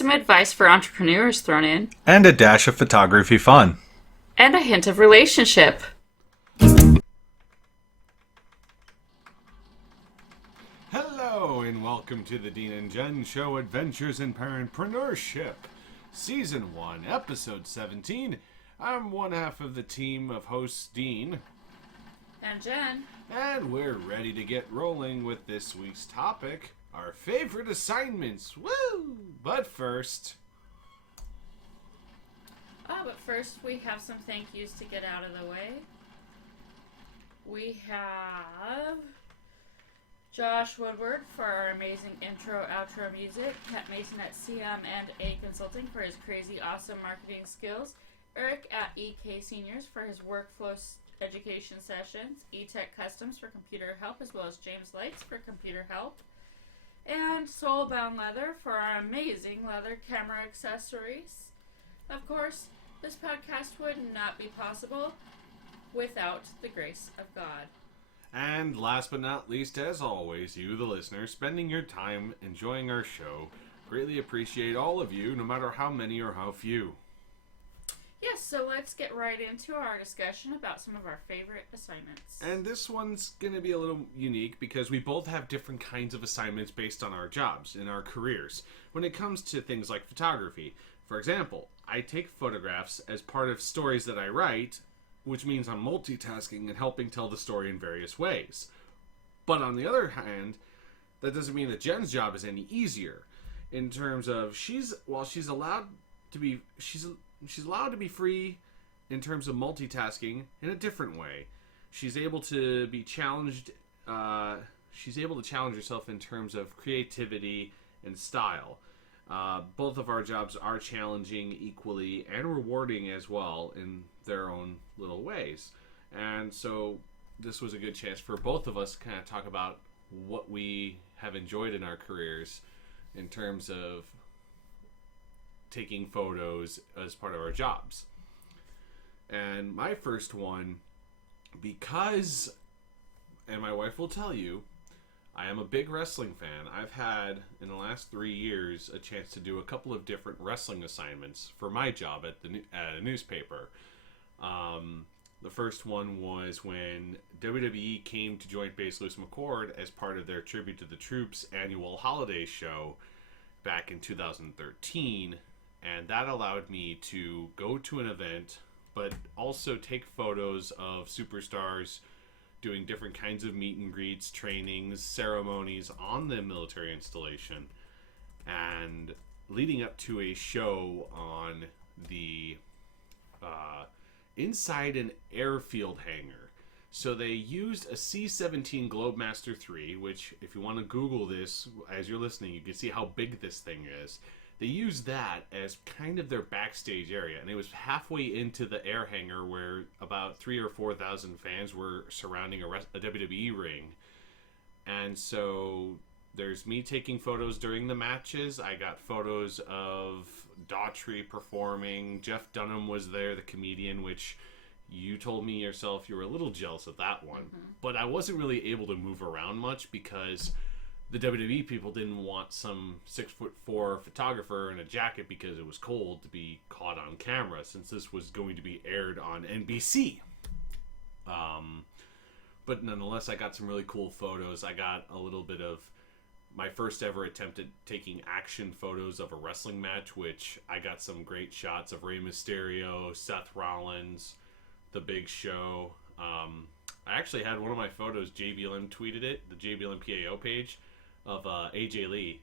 Some advice for entrepreneurs thrown in, And a dash of photography fun. and a hint of relationship. Hello, and welcome to the Dean and Jenn Show Adventures in Parentpreneurship, Season 1, Episode 17. I'm one half of the team of hosts, Dean, And Jen. and we're ready to get rolling with this week's topic, our favorite assignments. Woo! But first... But first we have some thank yous to get out of the way. We have Josh Woodward for our amazing intro-outro music, Pat Mason at CM&A Consulting for his crazy awesome marketing skills, Eric at EK Seniors for his workflow education sessions, eTech Customs for computer help, as well as James Lights for computer help, and Soulbound Leather for our amazing leather camera accessories. Of course, this podcast would not be possible without the grace of God. And last but not least, as always, you, the listener, spending your time enjoying our show. Greatly appreciate all of you, no matter how many or how few. Yes, so let's get right into our discussion about some of our favorite assignments. And this one's going to be a little unique because we both have different kinds of assignments based on our jobs and our careers. When it comes to things like photography, for example, I take photographs as part of stories that I write, which means I'm multitasking and helping tell the story in various ways. But on the other hand, that doesn't mean that Jen's job is any easier. In terms of she's allowed to be free in terms of multitasking in a different way. She's able to be challenged. She's able to challenge herself in terms of creativity and style. Both of our jobs are challenging equally and rewarding as well in their own little ways. And so this was a good chance for both of us to kind of talk about what we have enjoyed in our careers in terms of taking photos as part of our jobs. And my first one, because, and my wife will tell you, I am a big wrestling fan. I've had, in the last 3 years, a chance to do a couple of different wrestling assignments for my job at a newspaper. The first one was when WWE came to Joint Base Lewis McChord as part of their Tribute to the Troops annual holiday show back in 2013. And that allowed me to go to an event, but also take photos of superstars doing different kinds of meet and greets, trainings, ceremonies on the military installation, and leading up to a show on the inside an airfield hangar. So they used a C-17 Globemaster III, which, if you want to Google this as you're listening, you can see how big this thing is. They used that as kind of their backstage area, and it was halfway into the air hangar where about 3,000 or 4,000 fans were surrounding a WWE ring. And so there's me taking photos during the matches. I got photos of Daughtry performing. Jeff Dunham was there, the comedian, which you told me yourself you were a little jealous of that one. Mm-hmm. But I wasn't really able to move around much because the WWE people didn't want some 6'4" photographer in a jacket because it was cold to be caught on camera, since this was going to be aired on NBC. But nonetheless, I got some really cool photos. I got a little bit of my first ever attempt at taking action photos of a wrestling match, which I got some great shots of Rey Mysterio, Seth Rollins, The Big Show. I actually had one of my photos, JBLM tweeted it, the JBLM PAO page, of AJ Lee,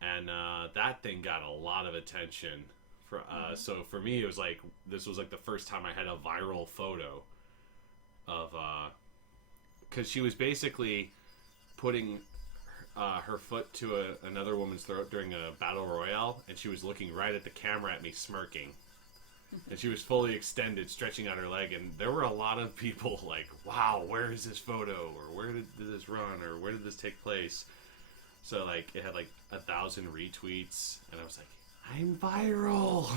and that thing got a lot of attention. So for me, it was like this was like the first time I had a viral photo of because she was basically putting her foot to another woman's throat during a battle royale, and she was looking right at the camera at me, smirking. And she was fully extended, stretching out her leg, and there were a lot of people like, wow, where is this photo, or where did this run, or where did this take place? So like it had like 1,000 retweets, and I was like, I'm viral.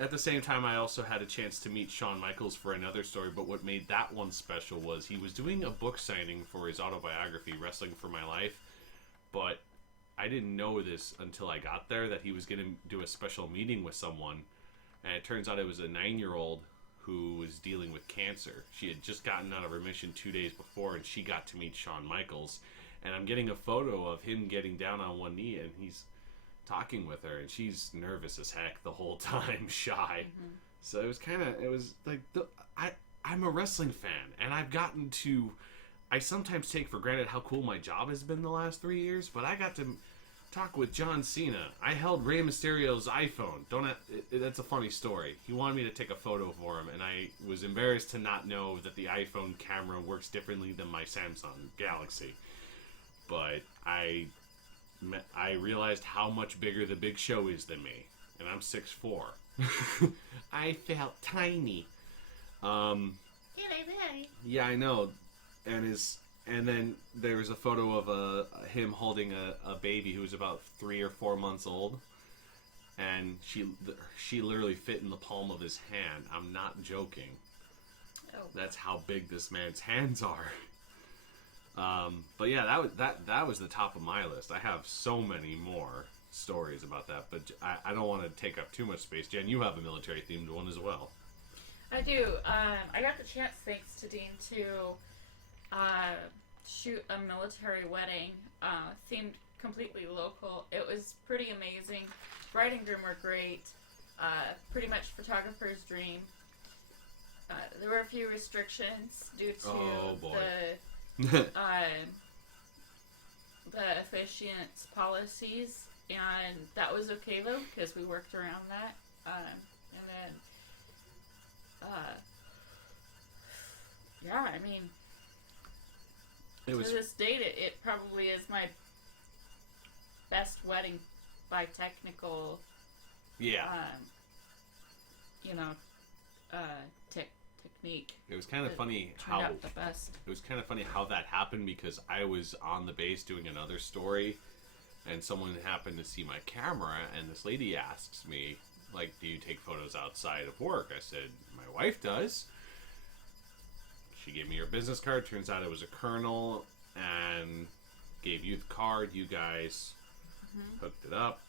At the same time, I also had a chance to meet Shawn Michaels for another story, but what made that one special was he was doing a book signing for his autobiography, Wrestling for My Life, but I didn't know this until I got there, that he was going to do a special meeting with someone. And it turns out it was a 9-year-old who was dealing with cancer. She had just gotten out of remission 2 days before, and she got to meet Shawn Michaels. And I'm getting a photo of him getting down on one knee, and he's talking with her, and she's nervous as heck the whole time, shy. Mm-hmm. So it was like, I'm a wrestling fan, and I sometimes take for granted how cool my job has been the last 3 years, but I got to talk with John Cena. I held Rey Mysterio's iPhone. That's a funny story. He wanted me to take a photo for him, and I was embarrassed to not know that the iPhone camera works differently than my Samsung Galaxy. But I realized how much bigger the Big Show is than me, and I'm 6'4". I felt tiny. Yeah, I know. And then there was a photo of him holding a baby who was about 3 or 4 months old, and she literally fit in the palm of his hand. I'm not joking. Oh. That's how big this man's hands are. But yeah, that was the top of my list. I have so many more stories about that, but I don't want to take up too much space. Jen, you have a military themed one as well. I do. I got the chance, thanks to Dean, to shoot a military wedding, themed completely local. It was pretty amazing. Bride and groom were great. Pretty much photographer's dream. There were a few restrictions due to the officiant's policies, and that was okay though, because we worked around that. And then, yeah, I mean, to this date, it probably is my best wedding by technical, technique. It was kind of funny how it was kind of funny how that happened, because I was on the base doing another story, and someone happened to see my camera, and this lady asks me, like, do you take photos outside of work? I said, my wife does. She gave me her business card. Turns out it was a colonel, and gave you the card. You guys hooked it up.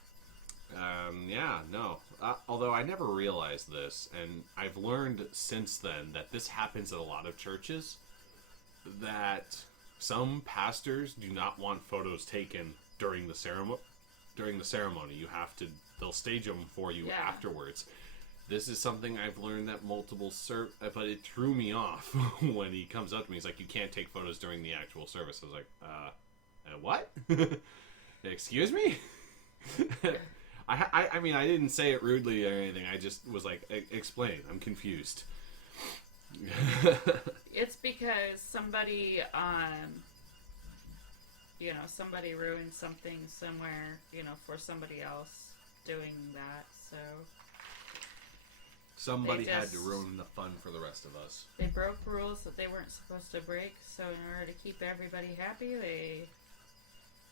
Although I never realized this, and I've learned since then that this happens at a lot of churches, that some pastors do not want photos taken during the ceremony. They'll stage them for you afterwards. This is something I've learned that but it threw me off when he comes up to me. He's like, you can't take photos during the actual service. I was like, what? Excuse me? I mean, I didn't say it rudely or anything. I just was like, explain. I'm confused. It's because somebody ruined something somewhere, for somebody else doing that, so... Somebody had to ruin the fun for the rest of us. They broke rules that they weren't supposed to break, so in order to keep everybody happy, they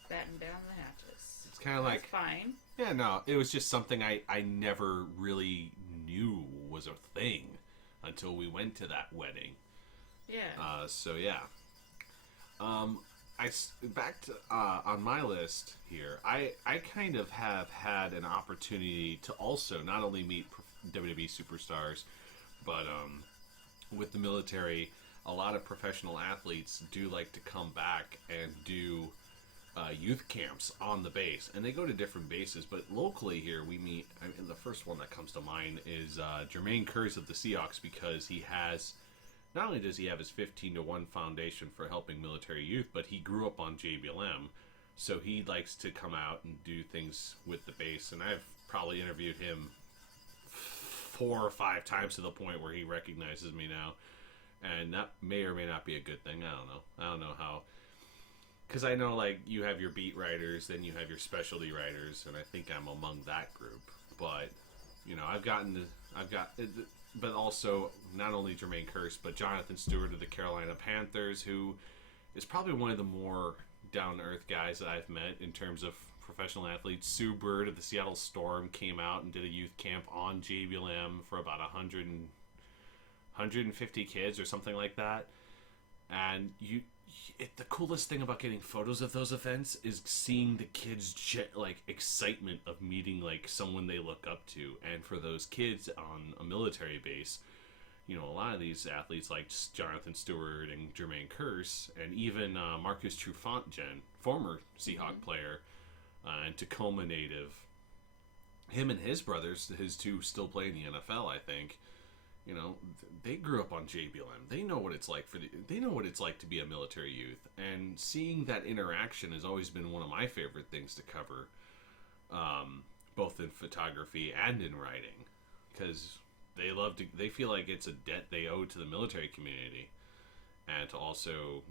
battened down the hatches. It's kind of like... fine. Yeah, no, it was just something I never really knew was a thing until we went to that wedding. Yeah. Back to on my list here, I kind of have had an opportunity to also not only meet WWE superstars, but with the military, a lot of professional athletes do like to come back and do youth camps on the base, and they go to different bases, but locally here we meet, the first one that comes to mind is Jermaine Kearse of the Seahawks, because he has, not only does he have his 15-to-1 foundation for helping military youth, but he grew up on JBLM, so he likes to come out and do things with the base, and I've probably interviewed him 4 or 5 times to the point where he recognizes me now, and that may or may not be a good thing. I don't know how, because I know, like, you have your beat writers, then you have your specialty writers, and I think I'm among that group. But but also not only Jermaine Kearse, but Jonathan Stewart of the Carolina Panthers, who is probably one of the more down to earth guys that I've met in terms of professional athletes. Sue Bird of the Seattle Storm came out and did a youth camp on JBLM for about 150 kids or something like that. And the coolest thing about getting photos of those events is seeing the kids like excitement of meeting like someone they look up to. And for those kids on a military base, a lot of these athletes like Jonathan Stewart and Jermaine Kearse, and even Marcus Trufant, Jenn, former Seahawk player and Tacoma native, him and his brothers, his two still play in the NFL, I think. They grew up on JBLM. They know what it's like they know what it's like to be a military youth, and seeing that interaction has always been one of my favorite things to cover, both in photography and in writing, because they feel like it's a debt they owe to the military community, and to also,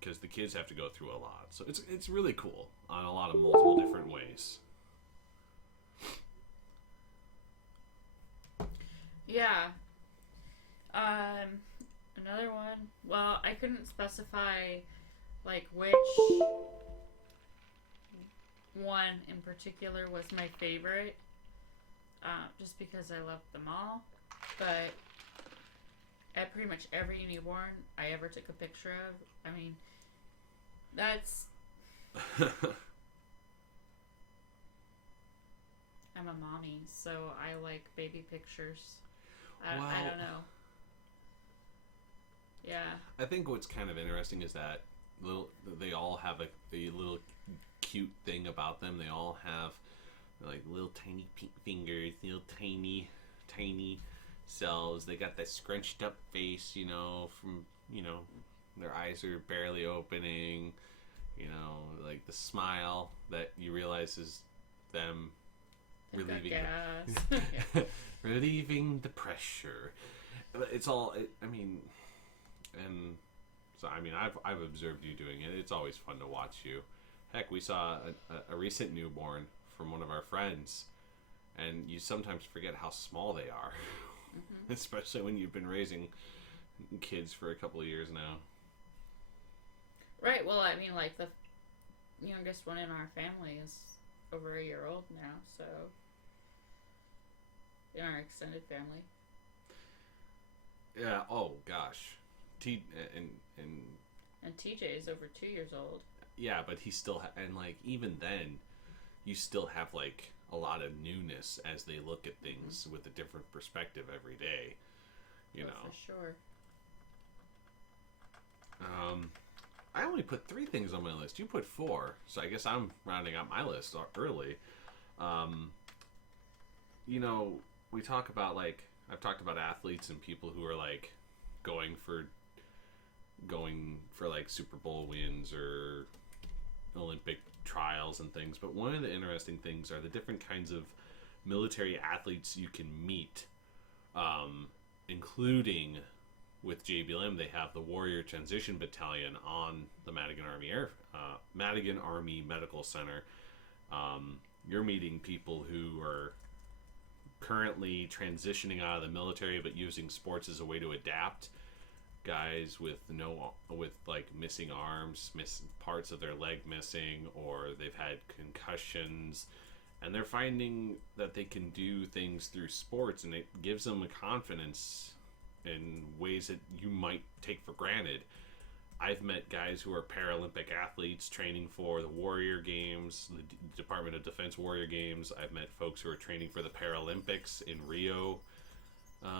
because the kids have to go through a lot, so it's really cool on a lot of multiple different ways. Yeah. Another one. Well, I couldn't specify like which one in particular was my favorite, just because I loved them all. But at pretty much every newborn I ever took a picture of, I mean, that's. I'm a mommy, so I like baby pictures. I don't know. Yeah. I think what's kind of interesting is that they all have a little cute thing about them. They all have like little tiny pink fingers, little tiny cells. They got that scrunched up face, from, their eyes are barely opening, like the smile that you realize is them relieving relieving the pressure. It's all, and so, I've observed you doing it. It's always fun to watch you. Heck, we saw a recent newborn from one of our friends, and you sometimes forget how small they are, especially when you've been raising kids for a couple of years now. Right. Well, like the youngest one in our family is over a year old now, so in our extended family. Yeah. Oh gosh. And TJ is over 2 years old. Yeah, but he still and like even then, you still have like a lot of newness as they look at things with a different perspective every day. For sure. I only put 3 things on my list. You put 4, so I guess I'm rounding out my list early. We talk about I've talked about athletes and people who are like going for like Super Bowl wins or Olympic trials and things, but one of the interesting things are the different kinds of military athletes you can meet, including with JBLM. They have the Warrior Transition Battalion on the Madigan Army Medical Center. You're meeting people who are currently transitioning out of the military but using sports as a way to adapt. Guys with missing arms, parts of their leg missing, or they've had concussions, and they're finding that they can do things through sports, and it gives them a confidence in ways that you might take for granted. I've met guys who are Paralympic athletes training for the Warrior Games, the Department of Defense Warrior Games. I've met folks who are training for the Paralympics in Rio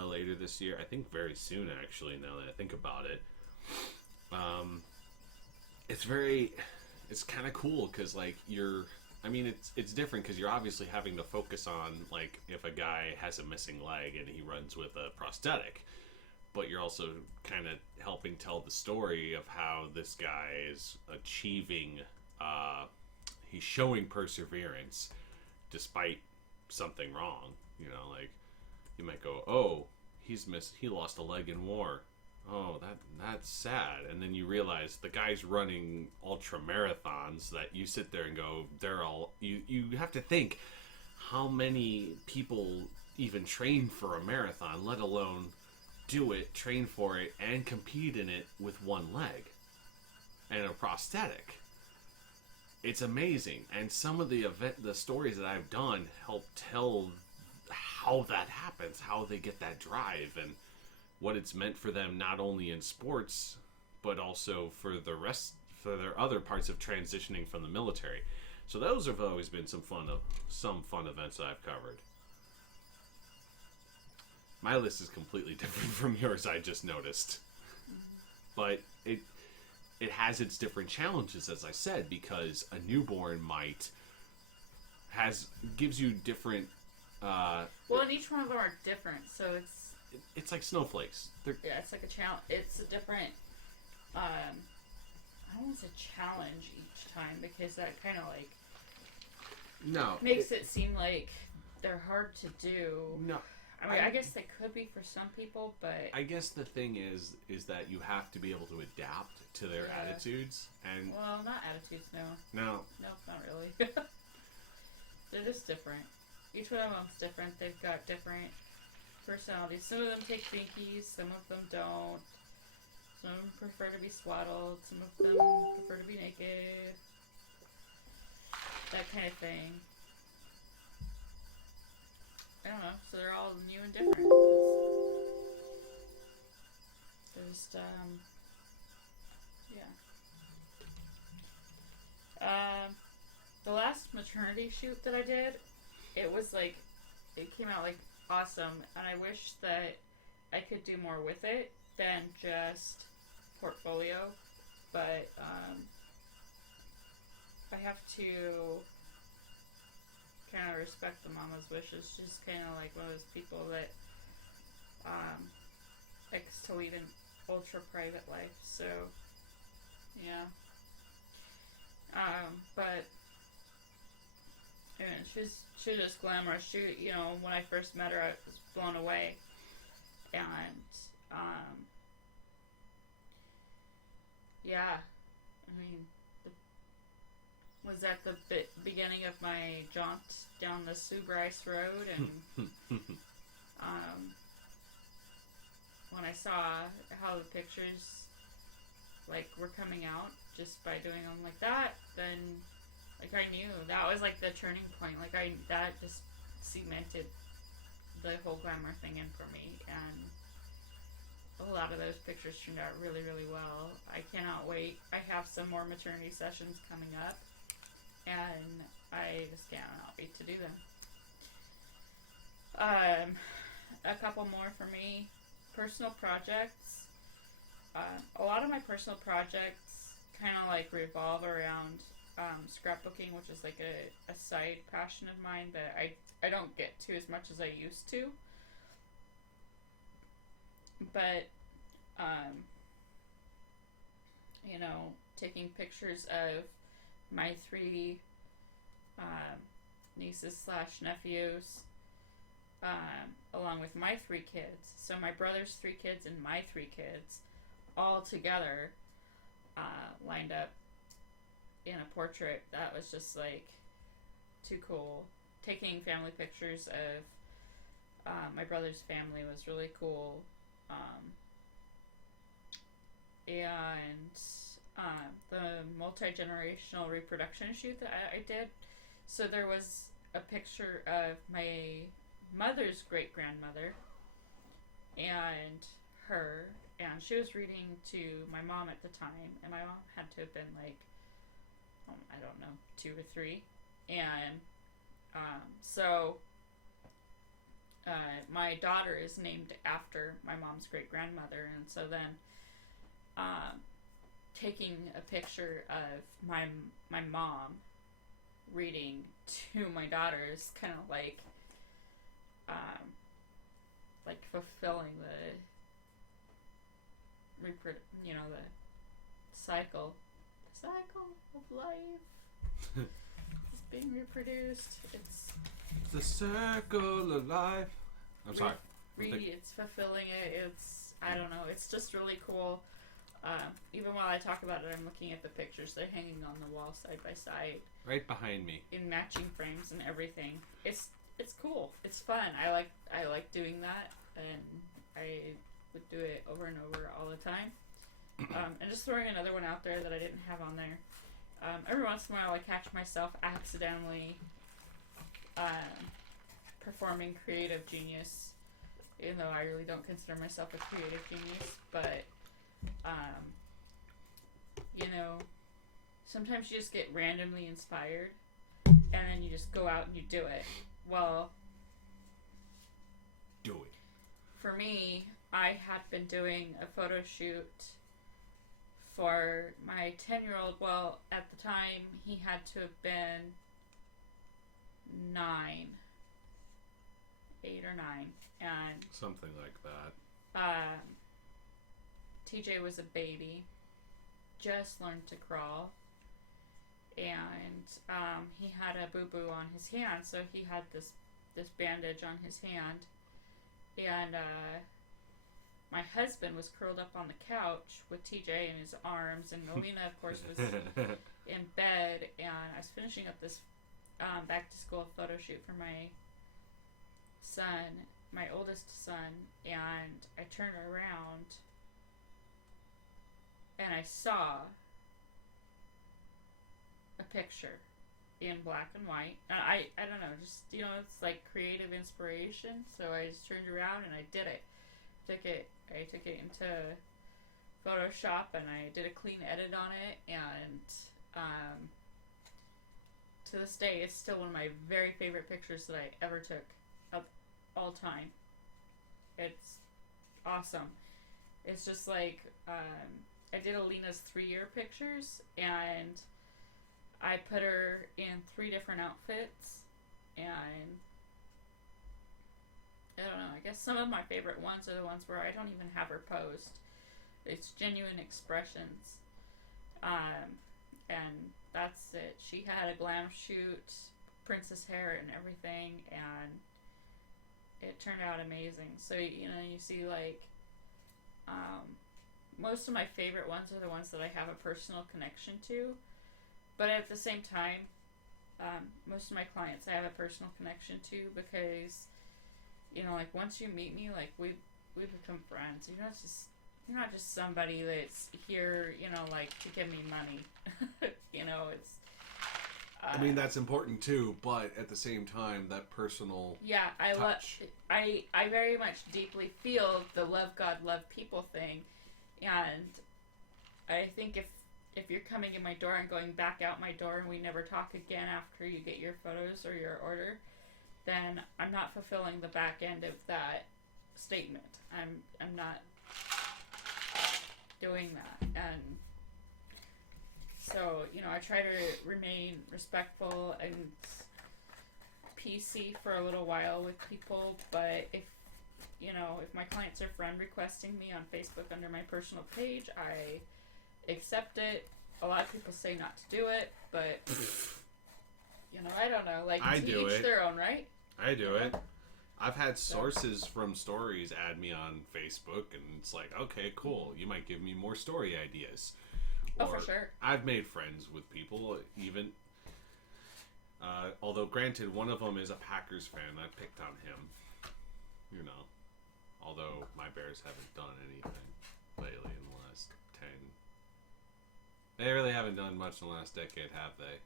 later this year. I think very soon, actually, now that I think about it. It's kind of cool because, like, it's different because you're obviously having to focus on, like, if a guy has a missing leg and he runs with a prosthetic. But you're also kind of helping tell the story of how this guy is achieving, he's showing perseverance despite something wrong. Like, you might go, oh, he lost a leg in war. Oh, that's sad. And then you realize the guy's running ultra marathons that you sit there and go, you have to think how many people even train for a marathon, let alone do it, train for it, and compete in it with one leg and a prosthetic. It's amazing. And some of the stories that I've done help tell how that happens, how they get that drive, and what it's meant for them, not only in sports, but also for their other parts of transitioning from the military. So those have always been some fun events that I've covered. My list is completely different from yours, I just noticed. But it has its different challenges, as I said, because a newborn gives you different. Well, and each one of them are different, so it's like snowflakes. It's like a challenge. It's a different. I don't want to say challenge each time because that kind of makes it seem like they're hard to do. No. I mean, I guess they could be for some people, but I guess the thing is that you have to be able to adapt to their attitudes and. Well, not attitudes, no. No. Nope, not really. They're just different. Each one of them's different. They've got different personalities. Some of them take binkies, some of them don't. Some of them prefer to be swaddled. Some of them prefer to be naked. That kind of thing. I don't know. So they're all new and different. Just, yeah. The last maternity shoot that I did, it came out awesome, and I wish that I could do more with it than just portfolio, but I have to kind of respect the mama's wishes. She's kind of like one of those people that likes to lead an ultra private life, so yeah. But she was just glamorous. When I first met her, I was blown away, and yeah, I mean, was at the beginning of my jaunt down the Sue Bryce Road, and when I saw how the pictures were coming out just by doing them like that, then I knew that was the turning point. That just cemented the whole glamour thing in for me, and a lot of those pictures turned out really, really well. I cannot wait. I have some more maternity sessions coming up, and I just cannot wait to do them. A couple more for me. Personal projects. A lot of my personal projects kind of revolve around scrapbooking, which is a side passion of mine that I don't get to as much as I used to. But, taking pictures of my 3 nieces / nephews, along with my 3 kids. So my brother's 3 kids and my 3 kids all together lined up in a portrait. That was just too cool. Taking family pictures of my brother's family was really cool. And the multi-generational reproduction shoot that I did. So there was a picture of my mother's great-grandmother and her, and she was reading to my mom at the time, and my mom had to have been I don't know, 2 or 3, and so my daughter is named after my mom's great-grandmother, and so then taking a picture of my mom reading to my daughter is kind of fulfilling the cycle of life. It's being reproduced. It's the circle of life. I'm sorry. It's fulfilling it. It's, I don't know. It's just really cool. Even while I talk about it, I'm looking at the pictures. They're hanging on the wall side by side. Right behind me. In matching frames and everything. It's cool. It's fun. I like doing that, and I would do it over and over all the time. And just throwing another one out there that I didn't have on there. Every once in a while I catch myself accidentally performing creative genius, even though I really don't consider myself a creative genius, but sometimes you just get randomly inspired and then you just go out and you do it. Well, Do it. for me, I had been doing a photo shoot for my 10-year-old. Well, at the time, he had to have been 8 or 9. And Something like that. TJ was a baby, just learned to crawl, and he had a boo-boo on his hand, so he had this bandage on his hand, and my husband was curled up on the couch with TJ in his arms, and Melina, of course, was in bed, and I was finishing up this back-to-school photo shoot for my son, my oldest son, and I turned around and I saw a picture in black and white. And I don't know, just, it's like creative inspiration. So I just turned around and I did it. I took it into Photoshop and I did a clean edit on it. And to this day, it's still one of my very favorite pictures that I ever took of all time. It's awesome. It's just like, I did Alina's 3-year pictures, and I put her in 3 different outfits, and I don't know, I guess some of my favorite ones are the ones where I don't even have her posed. It's genuine expressions. And that's it. She had a glam shoot, princess hair and everything, and it turned out amazing. So, you see, like, most of my favorite ones are the ones that I have a personal connection to. But at the same time, most of my clients I have a personal connection to because, like, once you meet me, like, we become friends. You're not just somebody that's here, like, to give me money. It's... I mean, that's important too, but at the same time, that personal touch. I very much deeply feel the love God, love people thing. And I think if you're coming in my door and going back out my door and we never talk again after you get your photos or your order, then I'm not fulfilling the back end of that statement. I'm not doing that. And so, I try to remain respectful and PC for a little while with people, but if my clients are friend requesting me on Facebook under my personal page, I accept it. A lot of people say not to do it, but I don't know. Like, I to do each it. their own, right? I do it. I've had sources from stories add me on Facebook, and it's like, okay, cool. You might give me more story ideas. Oh, for sure. I've made friends with people, even. Although, granted, one of them is a Packers fan. I picked on him. Although my Bears haven't done anything lately in the last 10. They really haven't done much in the last decade, have they?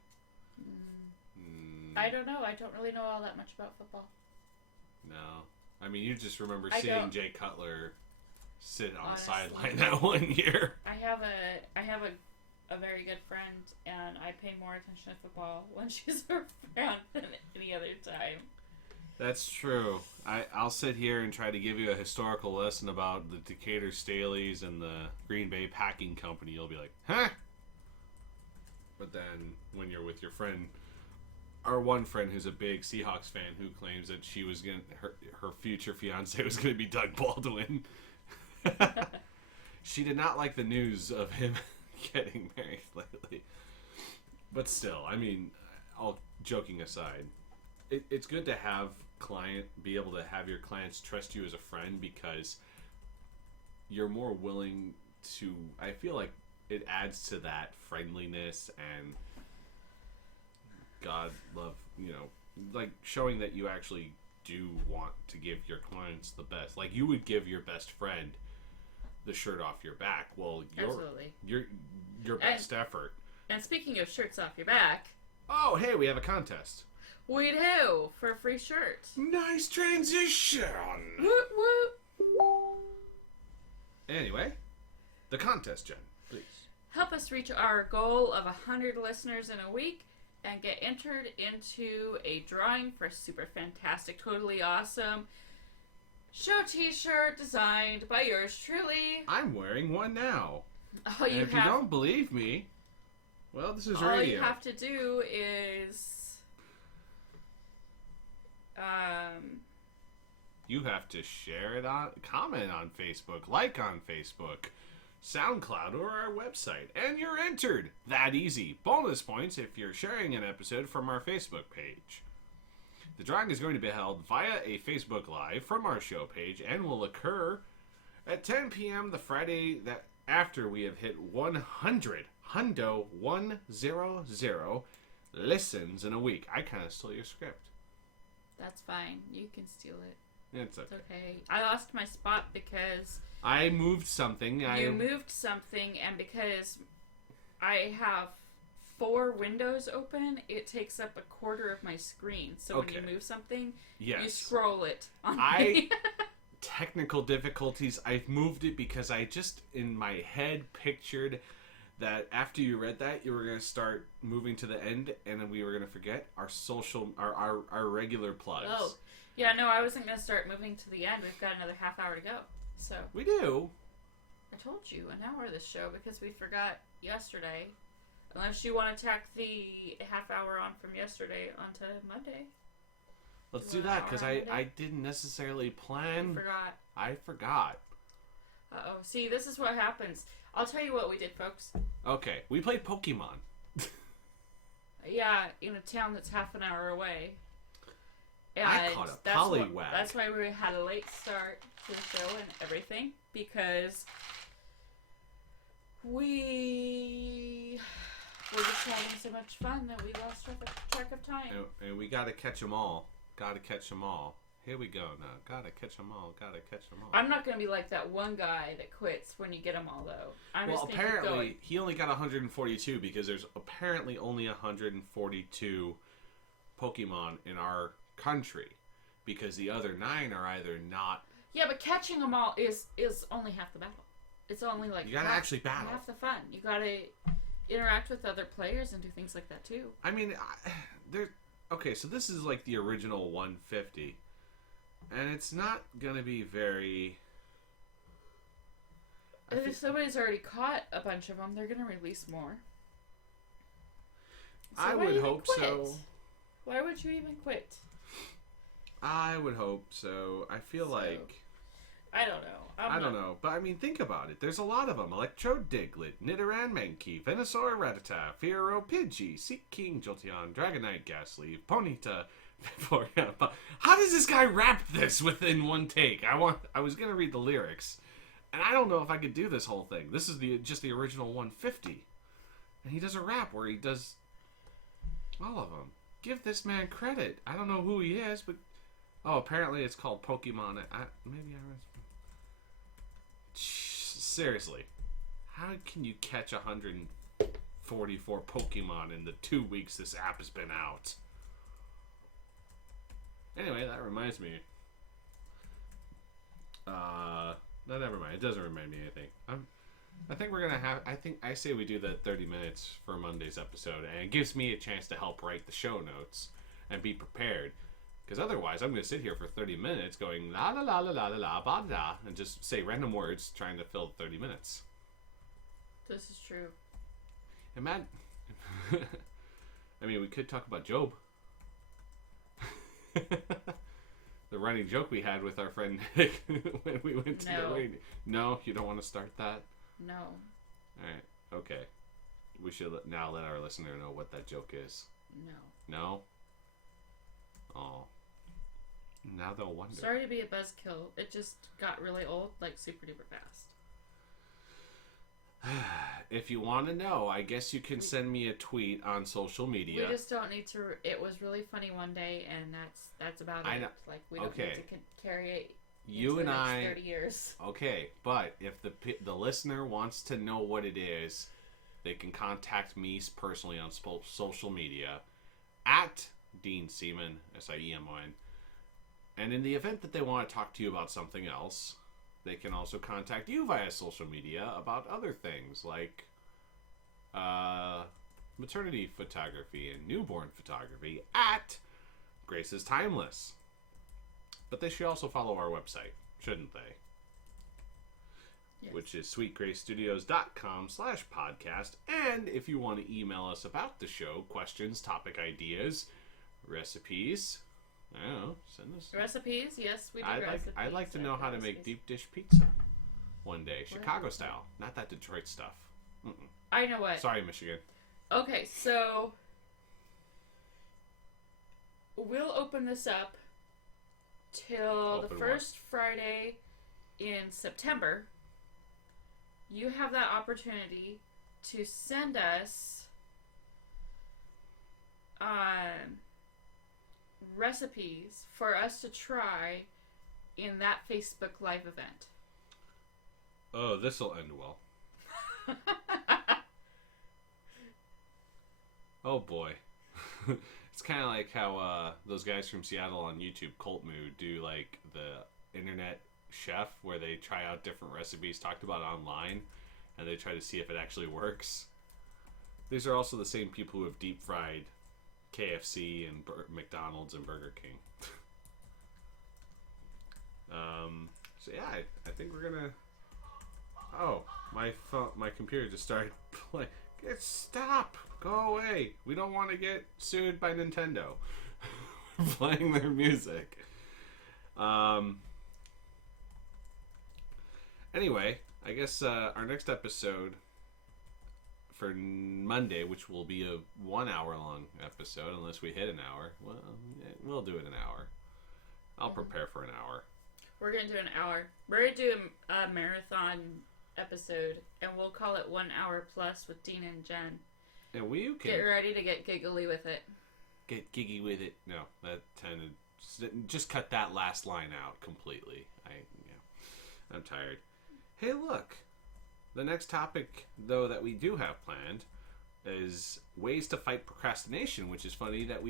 I don't know. I don't really know all that much about football. No. I mean, you just remember I seeing don't. Jay Cutler sit on Honestly. the sideline that one year. I have a very good friend, and I pay more attention to football when she's around than any other time. That's true. I'll sit here and try to give you a historical lesson about the Decatur Staleys and the Green Bay Packing Company. You'll be like, huh? But then when you're with your friend, our one friend who's a big Seahawks fan who claims that she was her future fiance was going to be Doug Baldwin. She did not like the news of him getting married lately. But still, I mean, all joking aside, it's good to have be able to have your clients trust you as a friend because you're more willing to, I feel like it adds to that friendliness and God love, like showing that you actually do want to give your clients the best. Like you would give your best friend the shirt off your back. Well, your best effort. And speaking of shirts off your back, oh, hey, we have a contest. we do for a free shirt. Nice transition. Woot woot. Anyway, the contest, Jen, please. Help us reach our goal of 100 listeners in a week and get entered into a drawing for a super fantastic, totally awesome show t-shirt designed by yours truly. I'm wearing one now. You you don't believe me, well, this is radio. All you have to do is... You have to share it on, comment on Facebook, like on Facebook, SoundCloud, or our website, and you're entered. That easy. Bonus points if you're sharing an episode from our Facebook page. The drawing is going to be held via a Facebook Live from our show page and will occur at 10 p.m. the Friday that after we have hit 100, 100 listens in a week. I kind of stole your script. That's fine. You can steal it. It's okay. It's okay. I lost my spot because... I moved something. You moved something, and because I have 4 windows open, it takes up a quarter of my screen. So when you move something, you scroll it on me. Technical difficulties. I've moved it because I just, in my head, pictured that after you read that, you were going to start moving to the end, and then we were going to forget our regular plugs. Oh. Yeah, no, I wasn't going to start moving to the end. We've got another half hour to go. So we do. I told you an hour of this show because we forgot yesterday. Unless you want to tack the half hour on from yesterday onto Monday. Let's do that because I didn't necessarily plan. You forgot. I forgot. Uh-oh. See, this is what happens. I'll tell you what we did, folks. Okay. We played Pokemon. Yeah, in a town that's half an hour away. And I caught a Poliwag. That's why we had a late start to the show and everything, because we were just having so much fun that we lost track of time. And we gotta catch them all. Gotta catch them all. Here we go now. Gotta catch them all. Gotta catch them all. I'm not gonna be like that one guy that quits when you get them all, though. Well, apparently he only got 142 because there's apparently only 142 Pokemon in our country, because the other 9 are either not. Yeah, but catching them all is only half the battle. It's only like you gotta actually battle. Half the fun. You gotta interact with other players and do things like that too. I mean, okay, so this is like the original 150, and it's not gonna be very. If somebody's already caught a bunch of them, they're gonna release more. So I would hope so. Why would you even quit? I would hope so. I feel like... I don't know. I don't know. But, I mean, think about it. There's a lot of them. Electrode, Diglett, Nidoran, Mankey, Venusaur, Rattata, Fiero, Pidgey, Seaking, Jolteon, Dragonite, Ghastly, Ponyta, Vaporeon. How does this guy rap this within one take? I was going to read the lyrics. And I don't know if I could do this whole thing. This is just the original 150. And he does a rap where he does all of them. Give this man credit. I don't know who he is, but... Oh, apparently it's called Pokemon. Seriously. How can you catch 144 Pokemon in the 2 weeks this app has been out? Anyway, that reminds me. No, never mind. It doesn't remind me of anything. I think we're going to have... I say we do that 30 minutes for Monday's episode, and it gives me a chance to help write the show notes and be prepared. Because otherwise, I'm going to sit here for 30 minutes going la la la la la la la ba da and just say random words trying to fill 30 minutes. This is true. And Matt, I mean, we could talk about Job. The running joke we had with our friend Nick when we went to the radio. No, you don't want to start that? No. Alright, okay. We should now let our listener know what that joke is. No. No? Oh. Now they'll wonder. Sorry to be a buzzkill. It just got really old, like super duper fast. If you want to know, I guess you can send me a tweet on social media. We just don't need to. It was really funny one day, and that's about it. Like we don't need to carry it. You and I. 30 years. Okay, but if the listener wants to know what it is, they can contact me personally on social media at Dean Seaman, Siemon. And in the event that they want to talk to you about something else, they can also contact you via social media about other things like maternity photography and newborn photography at Grace's Timeless. But they should also follow our website, shouldn't they? Yes. Which is sweetgracestudios.com/podcast. And if you want to email us about the show, questions, topic ideas, recipes, I don't know, send us Recipes? Yes, we do recipes. I'd like to know how to make recipes. deep dish pizza one day, Chicago style, not that Detroit stuff. Mm-mm. I know what. Sorry, Michigan. Okay, so we'll open this up till the first Friday in September. You have that opportunity to send us recipes for us to try in that Facebook Live event. Oh, this'll end well. Oh boy. It's kind of like how those guys from Seattle on YouTube, Cult Mood, do like the internet chef where they try out different recipes talked about online and they try to see if it actually works. These are also the same people who have deep fried KFC and McDonald's and Burger King. So yeah, I think we're gonna... Oh, my computer just started playing. Stop! Go away! We don't want to get sued by Nintendo for playing their music. Anyway, I guess our next episode for Monday, which will be a 1 hour long episode, unless we hit an hour. Well, we'll do it an hour. I'll prepare for an hour. We're going to do an hour. We're going to do a marathon episode, and we'll call it 1 hour plus with Dean and Jen. And we can get ready to get giggly with it. Get giggy with it. No, that tended... Just cut that last line out completely. I'm tired. Hey, look. The next topic, though, that we do have planned is ways to fight procrastination, which is funny that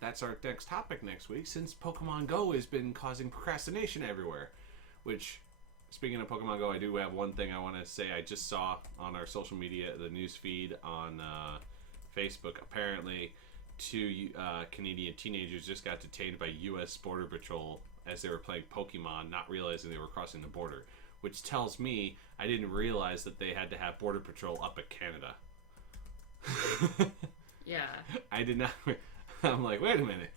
that's our next topic next week, since Pokemon Go has been causing procrastination everywhere. Which, speaking of Pokemon Go, I do have one thing I want to say. I just saw on our social media, the news feed on Facebook, apparently 2 Canadian teenagers just got detained by U.S. Border Patrol as they were playing Pokemon, not realizing they were crossing the border. Which tells me I didn't realize that they had to have Border Patrol up at Canada. Yeah. I did not... I'm like, wait a minute.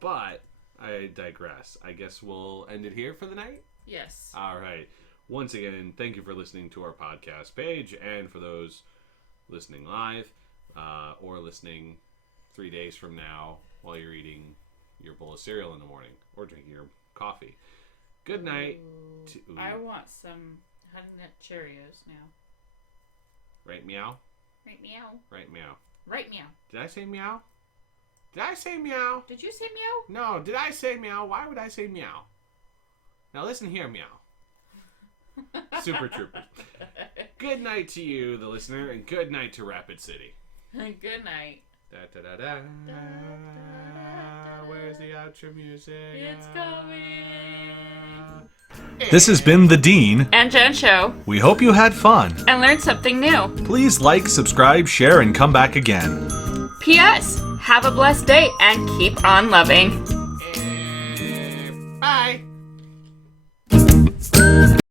But I digress. I guess we'll end it here for the night? Yes. All right. Once again, thank you for listening to our podcast page, and for those listening live or listening 3 days from now while you're eating your bowl of cereal in the morning or drinking your coffee. Good night. I want some Honey Nut Cheerios now. Right, meow? Right, meow. Right, meow. Right, meow. Did I say meow? Did I say meow? Did you say meow? No, did I say meow? Why would I say meow? Now listen here, meow. Super Troopers. Good night to you, the listener, and good night to Rapid City. Good night. Da da da da. Where's the outro music? It's coming. This has been the Dean and Jen Show. We hope you had fun. And learned something new. Please like, subscribe, share, and come back again. P.S. Have a blessed day and keep on loving. Bye.